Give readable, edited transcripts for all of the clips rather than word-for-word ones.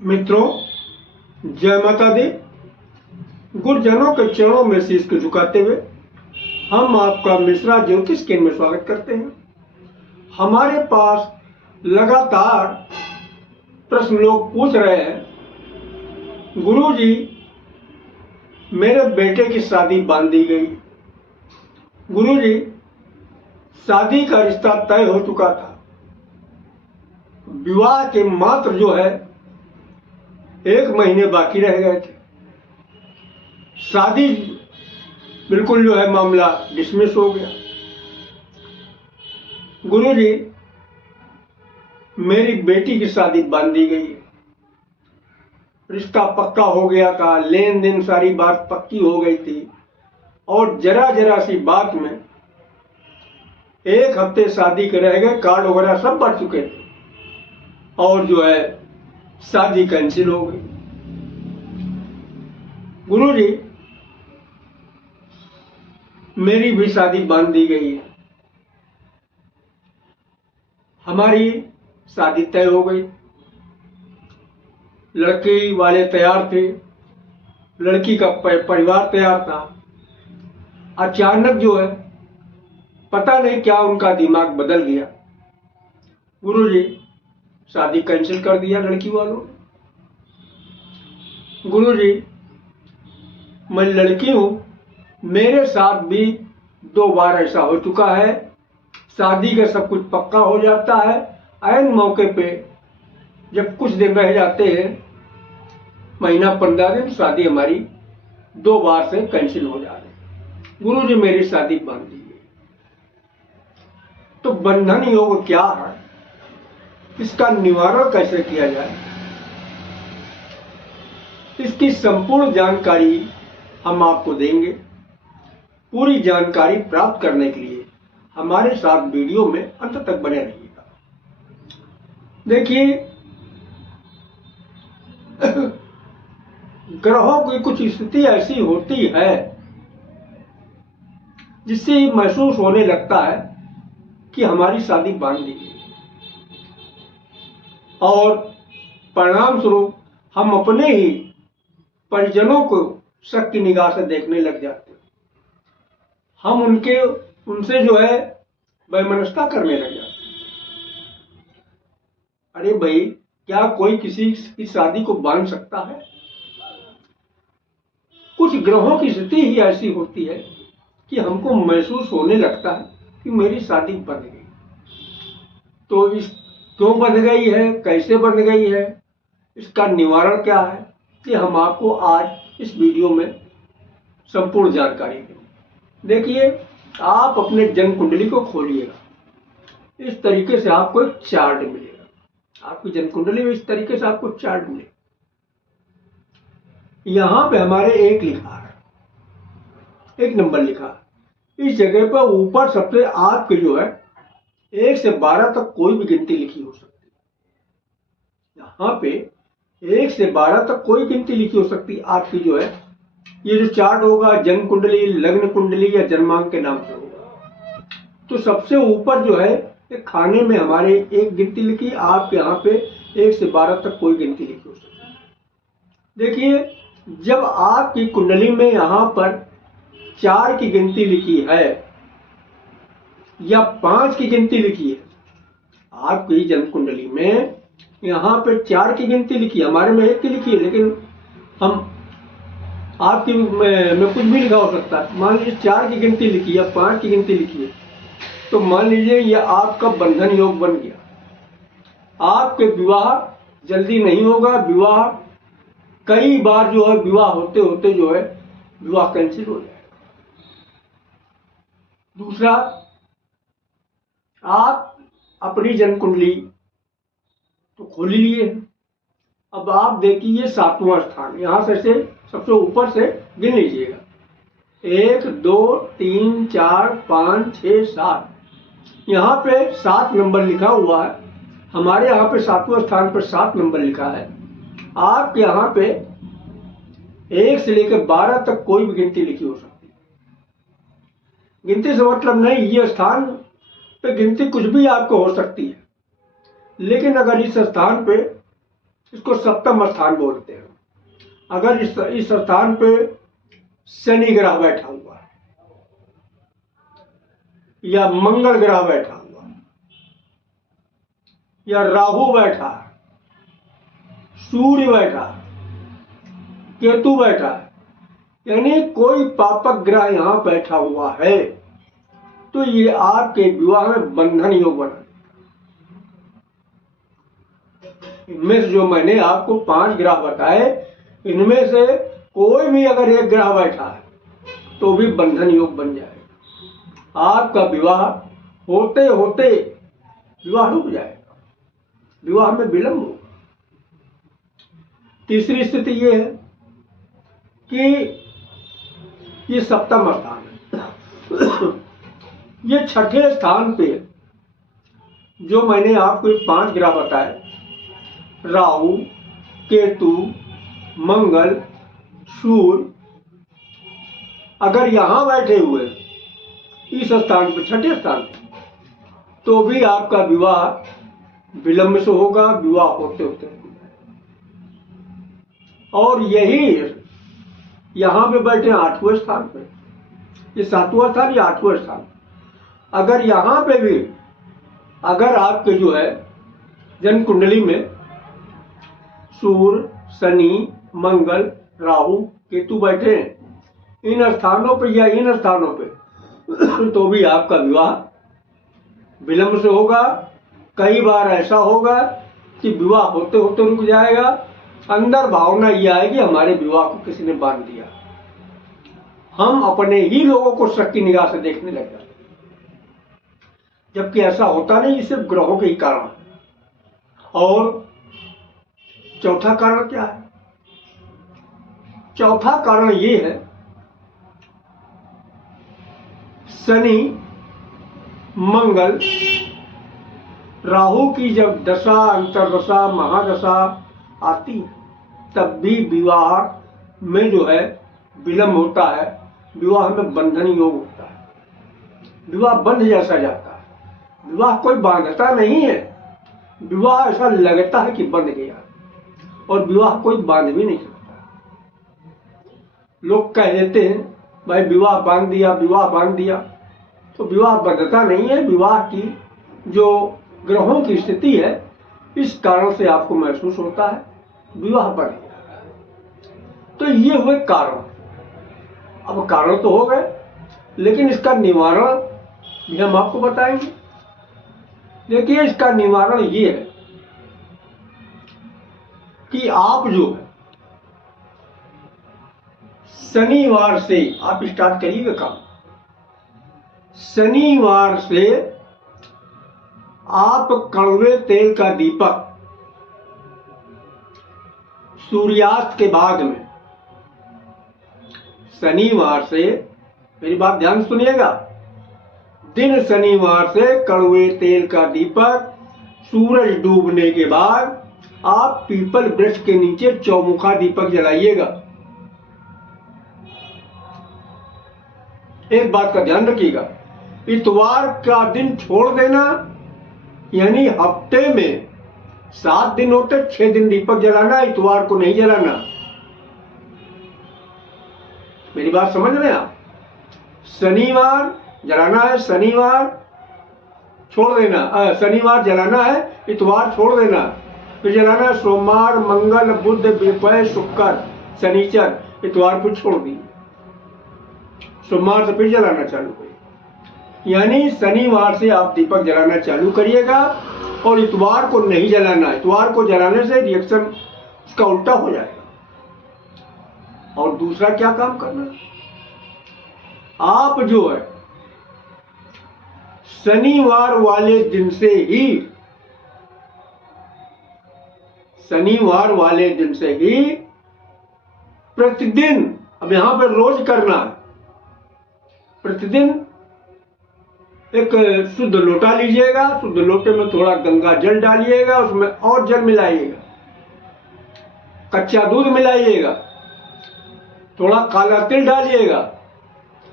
मित्रों, जय माता दी। गुरुजनों के चरणों में शीश को झुकाते हुए हम आपका मिश्रा ज्योतिष केंद्र में स्वागत करते हैं। हमारे पास लगातार प्रश्न लोग पूछ रहे हैं, गुरुजी मेरे बेटे की शादी बांध दी गई। गुरुजी शादी का रिश्ता तय हो चुका था, विवाह के मात्र जो है 1 महीने बाकी रह गए थे। शादी बिल्कुल जो है मामला डिसमिस हो गया। गुरुजी मेरी बेटी की शादी बांध दी गई है। रिश्ता पक्का हो गया था, लेन देन सारी बात पक्की हो गई थी और जरा जरा सी बात में 1 हफ्ते शादी के रह गए, कार्ड वगैरह सब बढ़ चुके थे और जो है शादी कैंसिल हो गई। गुरुजी मेरी भी शादी बांध दी गई है। हमारी शादी तय हो गई, लड़की वाले तैयार थे, लड़की का परिवार तैयार था। अचानक जो है पता नहीं क्या उनका दिमाग बदल गया, गुरुजी शादी कैंसिल कर दिया लड़की वालों ने। गुरुजी मैं लड़की हूं, मेरे साथ भी 2 बार ऐसा हो चुका है। शादी का सब कुछ पक्का हो जाता है, ऐन मौके पे जब कुछ दिन रह जाते हैं, महीना 15 दिन, शादी हमारी 2 बार से कैंसिल हो जाती है। गुरुजी मेरी शादी बांध दी गई। तो बंधन योग क्या है, इसका निवारण कैसे किया जाए, इसकी संपूर्ण जानकारी हम आपको देंगे। पूरी जानकारी प्राप्त करने के लिए हमारे साथ वीडियो में अंत तक बने रहिएगा। देखिए, ग्रहों की कुछ स्थिति ऐसी होती है जिससे महसूस होने लगता है कि हमारी शादी बांध दी गई और परिणाम स्वरूप हम अपने ही परिजनों को शक की निगाह से देखने लग जाते हैं। हम उनसे जो है वैमनस्यता करने लग जाते हैं। अरे भाई, क्या कोई किसी की शादी को बांध सकता है? कुछ ग्रहों की स्थिति ही ऐसी होती है कि हमको महसूस होने लगता है कि मेरी शादी बन गई। तो इस क्यों बन गई है, कैसे बन गई है, इसका निवारण क्या है, ये हम आपको आज इस वीडियो में संपूर्ण जानकारी देंगे। देखिए, आप अपने जन्म कुंडली को खोलिएगा, इस तरीके से आपको एक चार्ट मिलेगा। आपकी जन्म कुंडली में इस तरीके से आपको चार्ट मिलेगा। यहां पे हमारे 1 लिखा है, 1 नंबर लिखा है। इस जगह पर ऊपर सबसे आपके जो है 1 से 12 तक कोई भी गिनती लिखी हो सकती है। यहाँ पे 1 से 12 तक कोई गिनती लिखी हो सकती है। आपकी जो है ये जो चार्ट होगा, जन्म कुंडली, लग्न कुंडली या जन्मांक के नाम से होगा। तो सबसे ऊपर जो है एक खाने में हमारे 1 गिनती लिखी, आपके यहाँ पे 1 से 12 तक कोई गिनती लिखी हो सकती है। देखिए, जब आपकी कुंडली में यहाँ पर 4 की गिनती लिखी है या 5 की गिनती लिखी है, आपकी जन्म कुंडली में यहाँ पे 4 की गिनती लिखी है, हमारे में 1 की लिखी है, लेकिन हम आपकी में कुछ भी लिखा हो सकता है। मान लीजिए 4 की गिनती लिखी है, 5 की गिनती लिखी है, तो मान लीजिए यह आपका बंधन योग बन गया। आपके विवाह जल्दी नहीं होगा, विवाह कई बार जो है विवाह होते होते जो है विवाह कैंसिल हो जाएगा। दूसरा, आप अपनी जन्म कुंडली तो खोल लिए, अब आप देखिए 7वां स्थान, यहां से सबसे ऊपर से गिन लीजिएगा। 1 2 3 4 5 6 7, यहाँ पे 7 नंबर लिखा हुआ है। हमारे यहाँ पे 7वां स्थान पर 7 नंबर लिखा है। आपके यहाँ पे 1 से लेकर 12 तक कोई भी गिनती लिखी हो सकती है। गिनती से मतलब नहीं, ये स्थान पे गिनती कुछ भी आपको हो सकती है, लेकिन अगर इस स्थान पे इसको सप्तम स्थान बोलते हैं। अगर इस स्थान पे शनि ग्रह बैठा हुआ है या मंगल ग्रह बैठा हुआ है या राहु बैठा है, सूर्य बैठा है, केतु बैठा है, यानी कोई पापक ग्रह यहां बैठा हुआ है, तो ये आपके विवाह में बंधन योग बना। इनमें से जो मैंने आपको 5 ग्रह बताए, इनमें से कोई भी अगर एक ग्रह बैठा है तो भी बंधन योग बन जाएगा। आपका विवाह होते होते विवाह रुक जाएगा, विवाह में विलंब होगा। तीसरी स्थिति ये है कि ये सप्तम स्थान है। ये छठे स्थान पे जो मैंने आपको 5 ग्रह बताए, राहु, केतु, मंगल, सूर्य, अगर यहां बैठे हुए इस स्थान पर, छठे स्थान पर, तो भी आपका विवाह विलंब से होगा, विवाह होते होते। और यही यहां पे बैठे 8वें स्थान पे, ये 7वां स्थान या 8वां स्थान, अगर यहां पे भी अगर आपके जो है जन्म कुंडली में सूर्य, शनि, मंगल, राहु, केतु बैठे हैं इन स्थानों पर या इन स्थानों पे, तो भी आपका विवाह विलंब से होगा। कई बार ऐसा होगा कि विवाह होते होते रुक जाएगा, अंदर भावना ये आएगी हमारे विवाह को किसी ने बांध दिया, हम अपने ही लोगों को शक की निगाह से देखने लग जाते, जबकि ऐसा होता नहीं, सिर्फ ग्रहों के ही कारण। और चौथा कारण क्या है? चौथा कारण ये है, शनि, मंगल, राहु की जब दशा, अंतर्दशा, महादशा आती है, तब भी विवाह में जो है विलंब होता है, विवाह में बंधन योग होता है, विवाह बंध जैसा जाता है। विवाह कोई बांधता नहीं है, विवाह ऐसा लगता है कि बंध गया, और विवाह कोई बांध भी नहीं सकता। लोग कह देते हैं भाई विवाह बांध दिया, विवाह बांध दिया, तो विवाह बंधता नहीं है। विवाह की जो ग्रहों की स्थिति है, इस कारण से आपको महसूस होता है विवाह बन गया। तो ये हुए कारण। अब कारण तो हो गए, लेकिन इसका निवारण भी हम आपको बताएंगे। देखिए, इसका निवारण ये है कि आप जो है शनिवार से आप स्टार्ट करिएगा काम। शनिवार से आप कड़वे तेल का दीपक सूर्यास्त के बाद में, शनिवार से, मेरी बात ध्यान सुनिएगा, दिन शनिवार से कड़वे तेल का दीपक सूरज डूबने के बाद आप पीपल वृक्ष के नीचे चौमुखा दीपक जलाइएगा। एक बात का ध्यान रखिएगा, इतवार का दिन छोड़ देना, यानी हफ्ते में 7 दिन होते, 6 दिन दीपक जलाना, इतवार को नहीं जलाना। मेरी बात समझ रहे हैं आप? शनिवार जलाना है, शनिवार छोड़ देना, शनिवार जलाना है, इतवार छोड़ देना, फिर जलाना सोमवार, मंगल, बुध, बृहस्पति, शुक्र, शनिचर, इतवार फिर छोड़ दी, सोमवार से फिर जलाना चालू करिए। यानी शनिवार से आप दीपक जलाना चालू करिएगा, और इतवार को नहीं जलाना। इतवार को जलाने से रिएक्शन उसका उल्टा हो जाएगा। और दूसरा क्या काम करना, आप जो है शनिवार वाले दिन से ही, शनिवार वाले दिन से ही प्रतिदिन, अब यहां पर रोज करना है, प्रतिदिन एक शुद्ध लोटा लीजिएगा, शुद्ध लोटे में थोड़ा गंगा जल डालिएगा, उसमें और जल मिलाइएगा, कच्चा दूध मिलाइएगा, थोड़ा काला तिल डालिएगा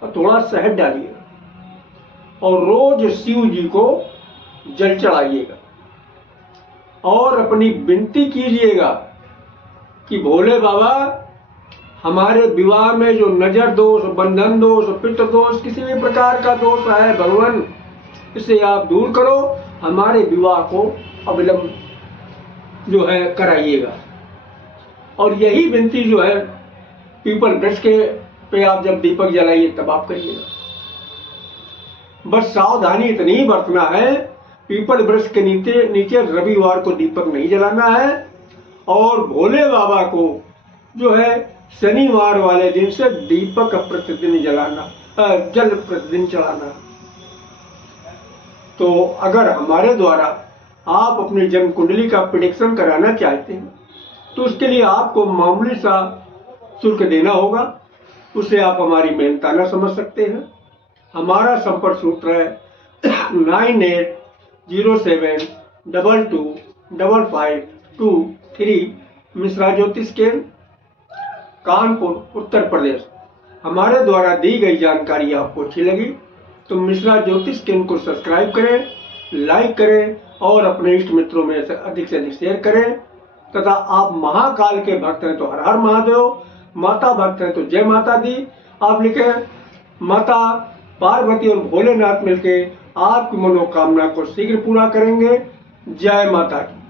और थोड़ा शहद डालिएगा, और रोज शिव जी को जल चढ़ाइएगा और अपनी विनती कीजिएगा कि भोले बाबा हमारे विवाह में जो नजर दोष, बंधन दोष, पितृ दोष, किसी भी प्रकार का दोष है भगवान, इसे आप दूर करो, हमारे विवाह को अविलंब जो है कराइएगा। और यही विनती जो है पीपल वृक्ष के पे आप जब दीपक जलाइए तब आप करिएगा। बस सावधानी इतनी ही बरतना है, पीपल वृक्ष के नीचे रविवार को दीपक नहीं जलाना है, और भोले बाबा को जो है शनिवार वाले दिन से दीपक प्रतिदिन जलाना, जल प्रतिदिन चढ़ाना। तो अगर हमारे द्वारा आप अपनी जन्म कुंडली का प्रेडिक्शन कराना चाहते हैं तो उसके लिए आपको मामूली सा शुल्क देना होगा, उसे आप हमारी मेहनताना समझ सकते हैं। हमारा संपर्क सूत्र है 9807225523, मिश्रा ज्योतिष केंद्र, कानपुर, उत्तर प्रदेश। हमारे द्वारा दी गई जानकारी आपको अच्छी लगी तो मिश्रा ज्योतिष केंद्र को सब्सक्राइब करें, लाइक करें और अपने इष्ट मित्रों में से अधिक शेयर करें। तथा आप महाकाल के भक्त हैं तो हर हर महादेव, माता भक्त हैं तो जय माता दी आप लिखें। माता पार्वती और भोलेनाथ मिलके आपकी मनोकामना को शीघ्र पूरा करेंगे। जय माता की।